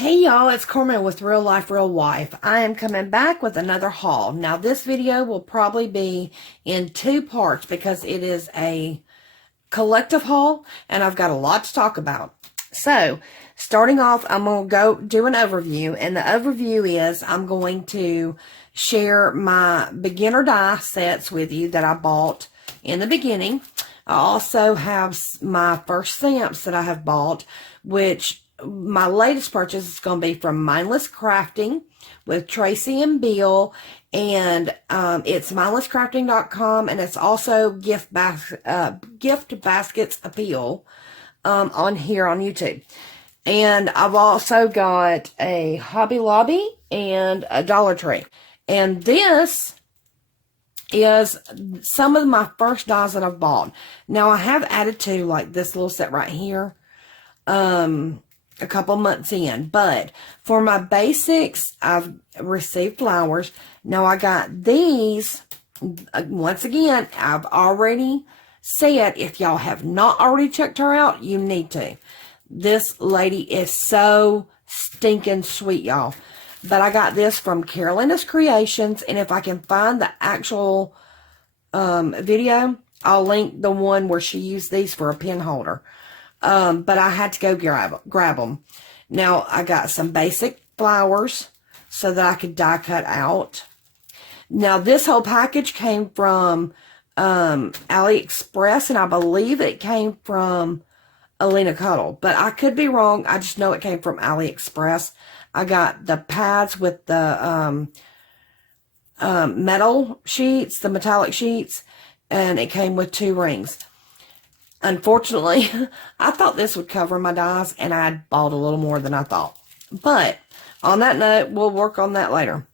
Hey y'all, it's Carmen with Real Life Real Wife. I am coming back with another haul. Now this video will probably be in two parts because it is a collective haul and I've got a lot to talk about. So starting off, I'm going to go do an overview, and the overview is I'm going to share my beginner die sets with you that I bought in the beginning. I also have my first stamps that I have bought, which my latest purchase is going to be from Mindless Crafting with Tracy and Bill, and it's mindlesscrafting.com, and it's also Gift Baskets Appeal on here on YouTube. And I've also got a Hobby Lobby and a Dollar Tree. And this is some of my first dies that I've bought. Now I have added to like this little set right here a couple months in, but for my basics I've received flowers. Now I got these, once again, I've already said if y'all have not already checked her out, you need to. This lady is so stinking sweet, y'all. But I got this from Carolina's Creations, and if I can find the actual video, I'll link the one where she used these for a pin holder. But I had to go grab them. Now, I got some basic flowers so that I could die cut out. Now, this whole package came from AliExpress, and I believe it came from Alina Cuddle. But I could be wrong. I just know it came from AliExpress. I got the pads with the metal sheets, the metallic sheets, and it came with 2 rings. Unfortunately, I thought this would cover my dies, and I bought a little more than I thought. But on that note, we'll work on that later.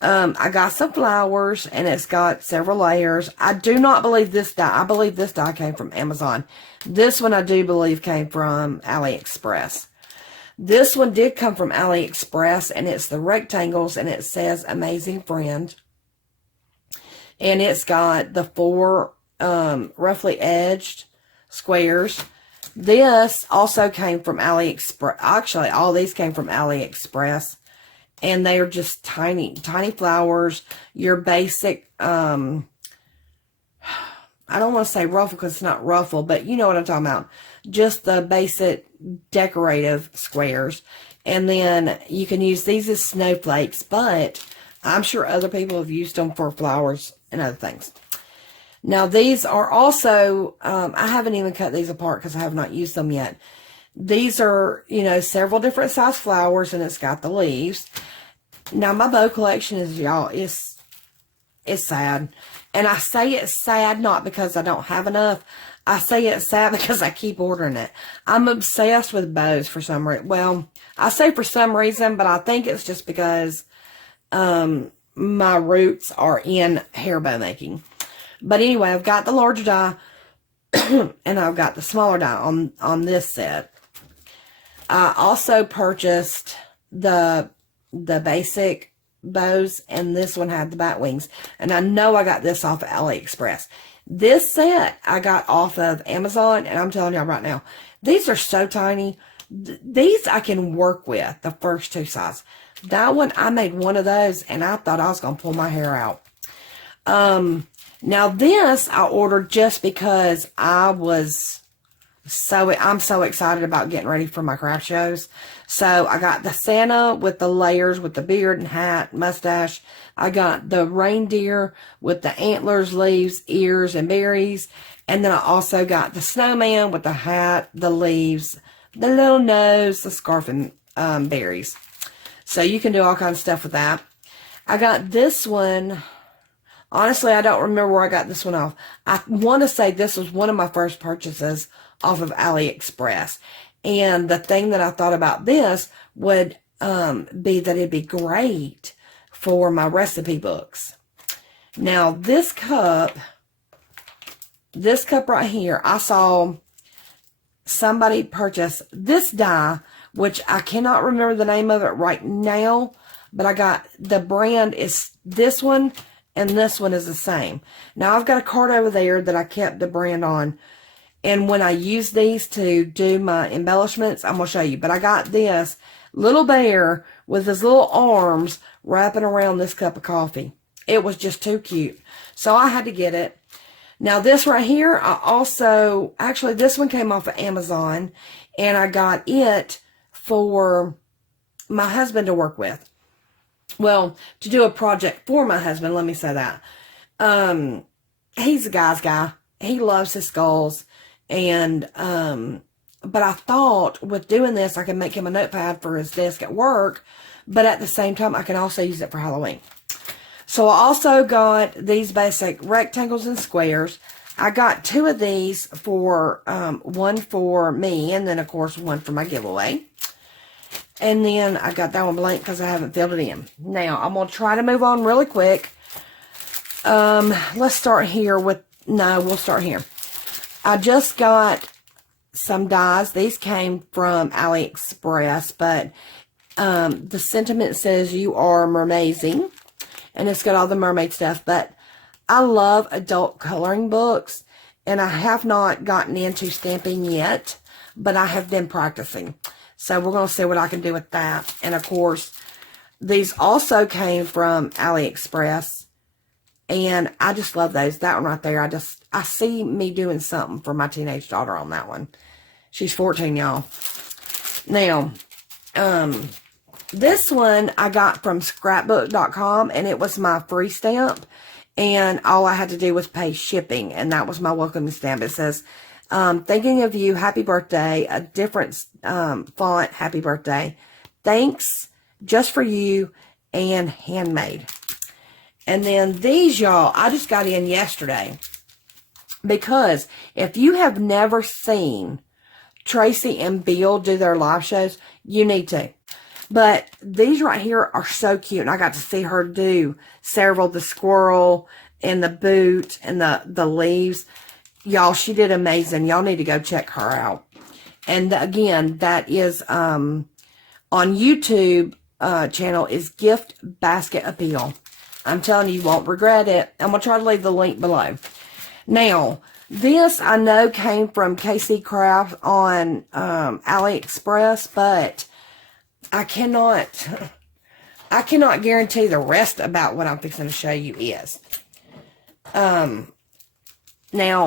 I got some flowers, and it's got several layers. I do not believe this die. I believe this die came from Amazon. This one I do believe came from AliExpress. This one did come from AliExpress, and it's the rectangles, and it says Amazing Friend. And it's got the 4 roughly edged squares. This also came from AliExpress. Actually, all these came from AliExpress. And they are just tiny, tiny flowers. Your basic, I don't want to say ruffle because it's not ruffle, but you know what I'm talking about. Just the basic decorative squares. And then you can use these as snowflakes, but I'm sure other people have used them for flowers and other things. Now, these are also, I haven't even cut these apart because I have not used them yet. These are, you know, several different size flowers, and it's got the leaves. Now, my bow collection is, y'all, it's sad. And I say it's sad not because I don't have enough. I say it's sad because I keep ordering it. I'm obsessed with bows for some reason. Well, I say for some reason, but I think it's just because my roots are in hair bow making. But anyway, I've got the larger die and I've got the smaller die on this set. I also purchased the basic bows, and this one had the bat wings. And I know I got this off of AliExpress. This set I got off of Amazon, and I'm telling y'all right now, these are so tiny. These I can work with, the first 2 sizes. That one, I made one of those, and I thought I was going to pull my hair out. Now this I ordered just because I'm so excited about getting ready for my craft shows. So I got the Santa with the layers with the beard and hat, mustache. I got the reindeer with the antlers, leaves, ears, and berries. And then I also got the snowman with the hat, the leaves, the little nose, the scarf, and berries. So you can do all kinds of stuff with that. I got this one. Honestly, I don't remember where I got this one off. I want to say this was one of my first purchases off of AliExpress. And the thing that I thought about this would be that it'd be great for my recipe books. Now, this cup right here, I saw somebody purchase this die, which I cannot remember the name of it right now, but I got, the brand is this one, and this one is the same. Now, I've got a card over there that I kept the brand on, And when I use these to do my embellishments, I'm going to show you. But I got this little bear with his little arms wrapping around this cup of coffee. It was just too cute. So I had to get it. Now this right here, actually this one came off of Amazon. And I got it for my husband to work with. Well, to do a project for my husband, let me say that. He's a guy's guy. He loves his skulls. And, but I thought with doing this, I could make him a notepad for his desk at work. But at the same time, I can also use it for Halloween. So I also got these basic rectangles and squares. I got 2 of these for, one for me, and then of course one for my giveaway. And then I got that one blank because I haven't filled it in. Now, I'm going to try to move on really quick. Let's start here we'll start here. I just got some dies. These came from AliExpress, but the sentiment says you are mermazing. And it's got all the mermaid stuff. But I love adult coloring books. And I have not gotten into stamping yet. But I have been practicing. So we're going to see what I can do with that. And of course, these also came from AliExpress. And I just love those. That one right there, I see me doing something for my teenage daughter on that one. She's 14, y'all. Now, this one I got from scrapbook.com, and it was my free stamp. And all I had to do was pay shipping, and that was my welcoming stamp. It says, thinking of you, happy birthday, a different font, happy birthday. Thanks, just for you, and handmade. And then these, y'all, I just got in yesterday. Because if you have never seen Tracy and Bill do their live shows, you need to. But these right here are so cute. And I got to see her do several, the squirrel and the boot and the leaves. Y'all, she did amazing. Y'all need to go check her out. And again, that is on YouTube channel is Gift Basket Appeal. I'm telling you, you won't regret it. I'm going to try to leave the link below. Now, this I know came from KC Craft on AliExpress, but I cannot guarantee the rest about what I'm fixing to show you is. Now,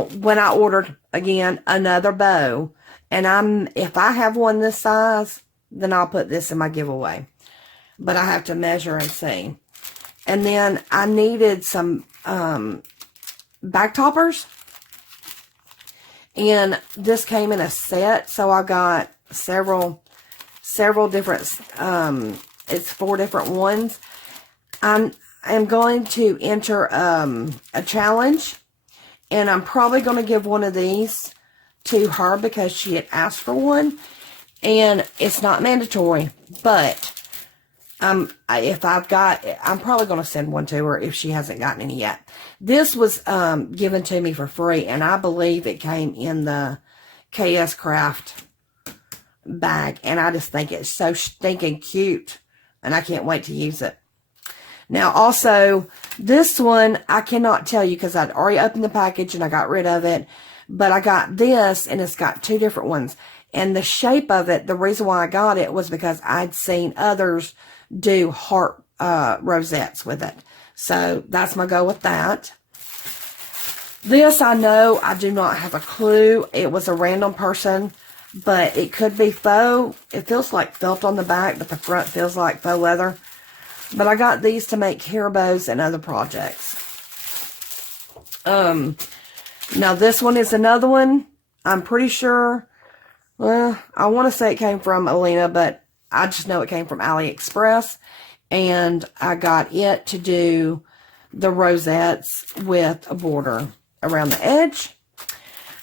when I ordered, again, another bow, and if I have one this size, then I'll put this in my giveaway. But I have to measure and see. And then I needed some back toppers. And this came in a set, so I got several different, it's 4 different ones. I'm going to enter a challenge, and I'm probably going to give one of these to her because she had asked for one. And it's not mandatory, but if I've got, I'm probably going to send one to her if she hasn't gotten any yet. This was given to me for free, and I believe it came in the KS Craft bag, and I just think it's so stinking cute, and I can't wait to use it. Now, also, this one, I cannot tell you because I'd already opened the package and I got rid of it, but I got this, and it's got 2 different ones. And the shape of it, the reason why I got it was because I'd seen others do heart rosettes with it. So that's my go with that. This, I know, I do not have a clue. It was a random person, but it could be faux. It feels like felt on the back, but the front feels like faux leather. But I got these to make hair bows and other projects. Now this one is another one. I'm pretty sure, well, I want to say it came from Alina, but I just know it came from AliExpress. And I got it to do the rosettes with a border around the edge.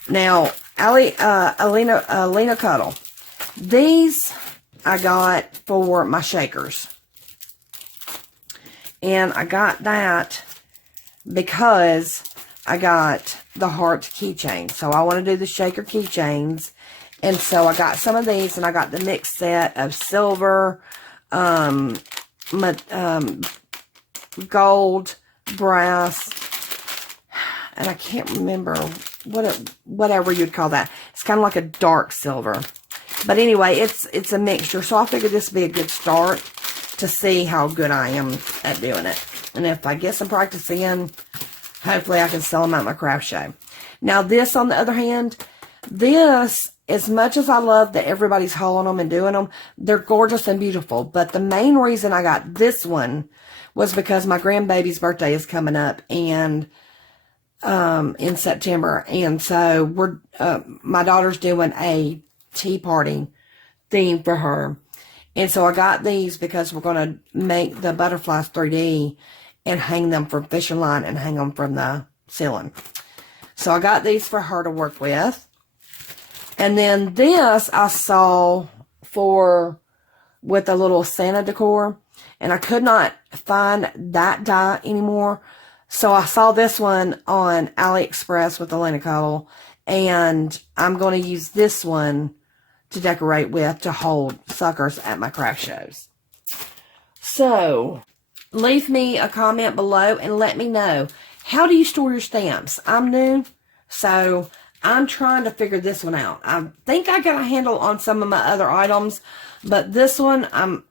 Now, Alina Cuddle. These I got for my shakers. And I got that because I got the heart keychain. So I want to do the shaker keychains. And so I got some of these, and I got the mixed set of silver, gold, brass, and I can't remember whatever you'd call that. It's kind of like a dark silver. But anyway, it's a mixture. So I figured this would be a good start to see how good I am at doing it. And if I get some practice in, hopefully I can sell them at my craft show. Now this, on the other hand, this, as much as I love that everybody's hauling them and doing them, they're gorgeous and beautiful. But the main reason I got this one was because my grandbaby's birthday is coming up and in September. And so we're my daughter's doing a tea party theme for her. And so I got these because we're going to make the butterflies 3D and hang them from fishing line and hang them from the ceiling. So I got these for her to work with. And then this I saw with a little Santa decor. And I could not find that die anymore. So I saw this one on AliExpress with the Lena. And I'm going to use this one to decorate with to hold suckers at my craft shows. So leave me a comment below and let me know, how do you store your stamps? I'm new, so I'm trying to figure this one out. I think I got a handle on some of my other items, but this one I'm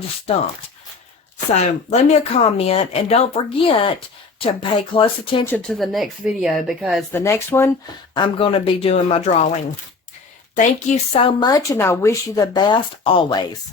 just stumped. So leave me a comment, and don't forget to pay close attention to the next video, because the next one I'm going to be doing my drawing. Thank you so much, and I wish you the best always.